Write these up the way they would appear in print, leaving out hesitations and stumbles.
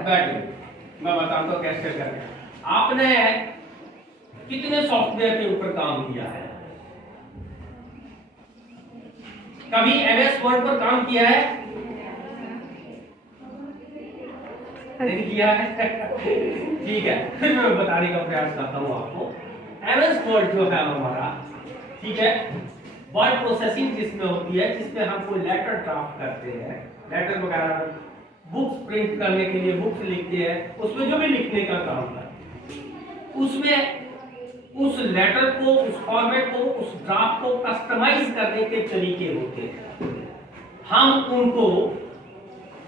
बैठिए, मैं बताता हूँ कैसे करके। आपने कितने सॉफ्टवेयर के ऊपर काम किया है? कभी एमएस वर्ड पर काम किया है? नहीं किया है? ठीक है, फिर मैं बताने का प्रयास करता हूँ आपको। एमएस वर्ड जो है हमारा, ठीक है, वर्ड प्रोसेसिंग जिसमें होती है, जिसमें हम कोई लेटर ड्राफ्ट करते हैं, लेटर वगैरह, बुक्स प्रिंट करने के लिए बुक्स लिखते हैं, उसमें जो भी लिखने का काम करते हैं, उसमें उस लेटर को, उस फॉर्मेट को, उस ड्राफ्ट को कस्टमाइज करने के तरीके होते हैं। हम उनको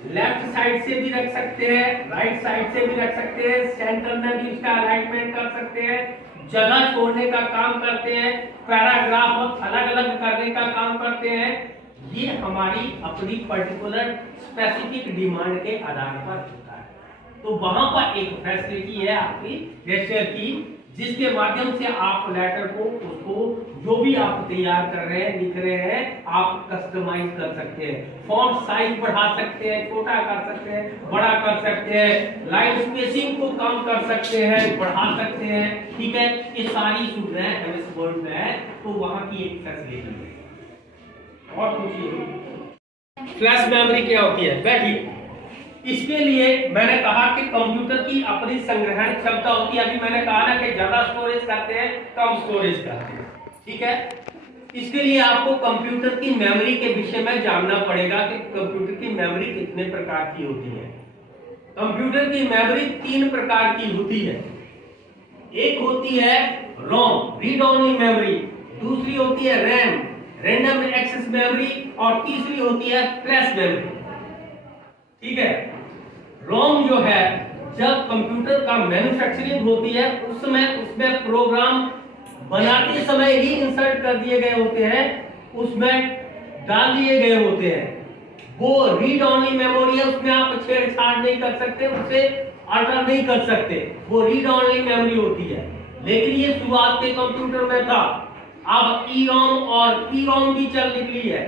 लेफ्ट साइड से भी रख सकते हैं, राइट साइड से भी रख सकते हैं, सेंटर में भी उसका अलाइनमेंट कर सकते हैं, जगह छोड़ने का काम करते हैं, पैराग्राफ अलग अलग करने का काम करते हैं। ये हमारी अपनी पर्टिकुलर स्पेसिफिक डिमांड के आधार पर होता है। तो वहां पर एक फैसिलिटी है आपकी गेस्चर की, जिसके माध्यम से आप लेटर को, उसको जो भी आप तैयार कर रहे हैं, लिख रहे हैं, आप कस्टमाइज कर सकते हैं। फॉन्ट साइज बढ़ा सकते हैं, छोटा कर सकते हैं, बड़ा कर सकते हैं, लाइन स्पेसिंग को कम कर सकते हैं, बढ़ा सकते हैं, ठीक है। ये सारी सुविधाएं एमएस वर्ड में है, तो वहां की एक फैसिलिटी है। और पूछिए फ्लैश मेमोरी क्या होती है? बैठिए। इसके लिए मैंने कहा कि कंप्यूटर की अपनी संग्रहण क्षमता होती है। अभी मैंने कहा ना कि ज्यादा स्टोरेज करते हैं, कम स्टोरेज करते हैं, ठीक है। इसके लिए आपको कंप्यूटर की मेमोरी के विषय में जानना पड़ेगा कि कंप्यूटर की मेमोरी कितने प्रकार की होती है। कंप्यूटर की मेमोरी 3 प्रकार की होती है। एक होती है रोम, रीड ओनली मेमोरी, दूसरी होती है रैम, रैंडम एक्सेस मेमोरी, और तीसरी होती है फ्लैश मेमोरी, ठीक है। रोम जो है, जब कंप्यूटर का मैन्युफैक्चरिंग होती है, उस समय उसमें प्रोग्राम बनाते समय ही इंसर्ट कर दिए गए होते हैं, उसमें डाल दिए गए होते हैं। वो रीड ओनली मेमोरी है, उसमें आप छेड़छाड़ नहीं कर सकते, उसे अल्टर नहीं कर सकते, वो रीड ओनली मेमोरी होती है। लेकिन ये शुरुआत के कंप्यूटर में था। अब ईरोम और पीरोम भी चल निकली है।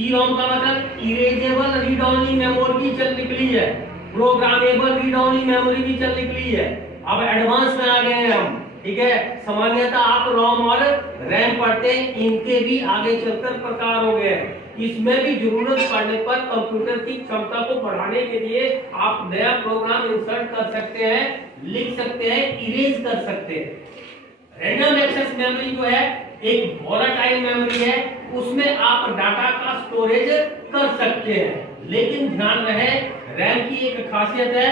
ईरोम का मतलब इरेजेबल रीड ओनली मेमोरी भी चल निकली है, प्रोग्रामेबल रीड ओनली मेमोरी भी चल निकली है। अब एडवांस में आ गए हैं हम, ठीक है। सामान्यतः आप रोम और रैम पढ़ते हैं, इनके भी आगे चलकर प्रकार हो गए हैं। इसमें भी जरूरत पड़ने पर कंप्यूटर की क्षमता को बढ़ाने के लिए आप नया प्रोग्राम इंसर्ट कर सकते हैं, लिख सकते हैं, इरेज कर सकते हैं। रैंडम एक्सेस मेमोरी जो है एक वोलेटाइल मेमोरी है, उसमें आप डाटा का स्टोरेज कर सकते हैं। लेकिन ध्यान रहे, रैम की एक खासियत है,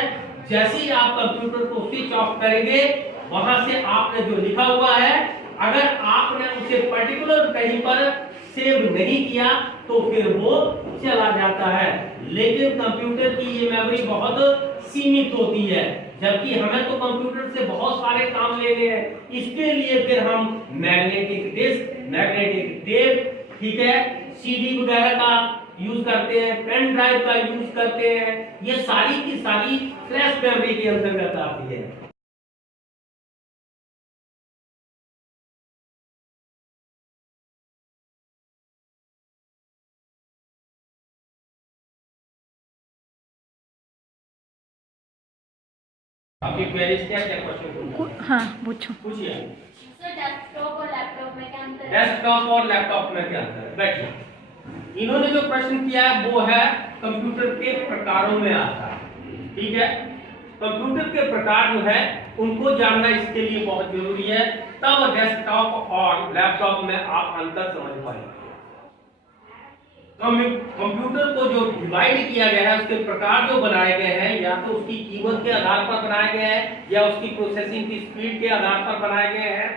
जैसे ही आप कंप्यूटर को स्विच ऑफ करेंगे, वहां से आपने जो लिखा हुआ है, अगर आपने उसे पर्टिकुलर कहीं पर सेव नहीं किया तो फिर वो चला जाता है। लेकिन कंप्यूटर की ये मेमोरी बहुत सीमित होती है, जबकि हमें तो कंप्यूटर से बहुत सारे काम लेने हैं। इसके लिए फिर हम मैग्नेटिक डिस्क, मैग्नेटिक टेप, ठीक है, सीडी वगैरह का यूज करते हैं, पेन ड्राइव का यूज करते हैं। ये सारी की सारी फ्लैश मेमोरी के अंतर्गत आती है। आपकी क्वेरीज क्या क्वेश्चन? हाँ पूछो। पूछिए। डेस्कटॉप और लैपटॉप में क्या अंतर है? डेस्कटॉप और लैपटॉप में क्या अंतर है? बैठिए। इन्होंने जो प्रश्न किया है वो है कंप्यूटर के प्रकारों में आता है, ठीक है। कंप्यूटर के प्रकार जो है उनको जानना इसके लिए बहुत जरूरी है, तब डेस्कटॉप और लैपटॉप में आप अंतर समझ पाएंगे। कंप्यूटर को जो डिवाइड किया गया है, उसके प्रकार जो बनाए गए हैं, या तो उसकी कीमत के आधार पर बनाए गए हैं, या उसकी प्रोसेसिंग की स्पीड के आधार पर बनाए गए हैं,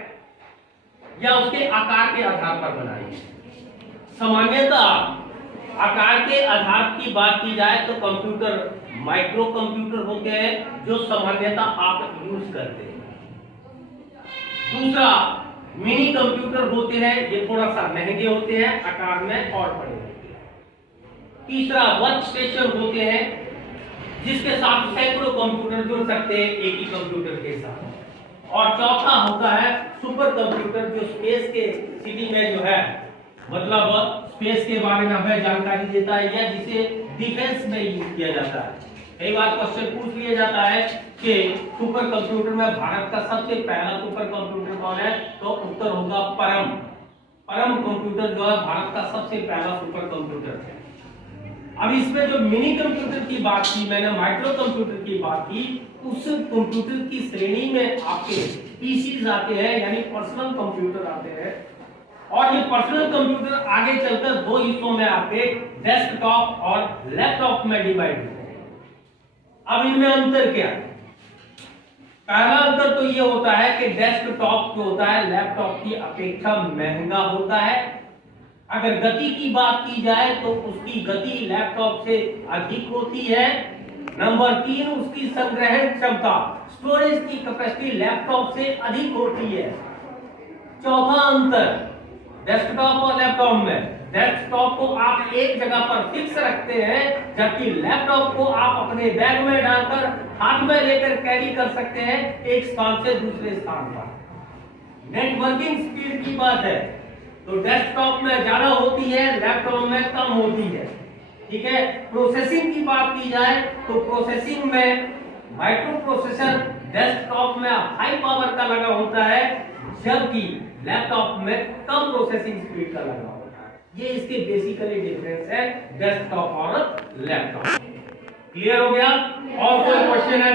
या उसके आकार के आधार पर बनाए गए हैं। सामान्यतः आकार के आधार की बात की जाए तो कंप्यूटर माइक्रो कंप्यूटर होते हैं, जो सामान्यतः आप यूज करते हैं। दूसरा मिनी कंप्यूटर होते हैं, ये थोड़ा सा महंगे होते हैं आकार में और बड़े होते हैं। तीसरा वर्क स्टेशन होते हैं, जिसके साथ सैकड़ों कंप्यूटर जुड़ सकते हैं एक ही कंप्यूटर के साथ। और चौथा होता है सुपर कंप्यूटर, जो स्पेस के सिटी में जो है, मतलब स्पेस के बारे में हमें जानकारी देता है, या जिसे डिफेंस में यूज किया जाता है। कई बार क्वेश्चन पूछ लिया जाता है कि सुपर कंप्यूटर में भारत का सबसे पहला सुपर कंप्यूटर कौन है, तो उत्तर होगा परम। परम कंप्यूटर जो है भारत का सबसे पहला सुपर कंप्यूटर है। अब इसमें जो मिनी कंप्यूटर की बात की मैंने, माइक्रो कंप्यूटर की बात की, उस कंप्यूटर की श्रेणी में आपके पीसीज आते हैं, यानी पर्सनल कंप्यूटर आते हैं। और ये पर्सनल कंप्यूटर आगे चलकर दो हिस्सों में आपके डेस्कटॉप और लैपटॉप में डिवाइड होते हैं। अब इनमें अंतर क्या है? पहला अंतर तो ये होता है कि डेस्कटॉप जो होता है लैपटॉप की अपेक्षा महंगा होता है। अगर गति की बात की जाए तो उसकी गति लैपटॉप से अधिक होती है। नंबर 3, उसकी संग्रहण क्षमता, स्टोरेज की कैपेसिटी लैपटॉप से अधिक होती है। चौथा अंतर डेस्कटॉप और लैपटॉप में, डेस्कटॉप को आप एक जगह पर फिक्स रखते हैं, जबकि लैपटॉप को आप अपने बैग में डालकर हाथ में लेकर कैरी कर सकते हैं एक स्थान से दूसरे स्थान पर। नेटवर्किंग स्पीड की बात है तो डेस्कटॉप में ज्यादा होती है, लैपटॉप में कम होती है। ठीक है। प्रोसेसिंग की बात की जाए तो प्रोसेसिंग में माइक्रो प्रोसेसर डेस्कटॉप में हाई पावर का लगा होता है, जबकि लैपटॉप में कम प्रोसेसिंग स्पीड का लगा होता है। ये इसके बेसिकली डिफरेंस है डेस्कटॉप और लैपटॉप। क्लियर हो गया? और कोई क्वेश्चन है?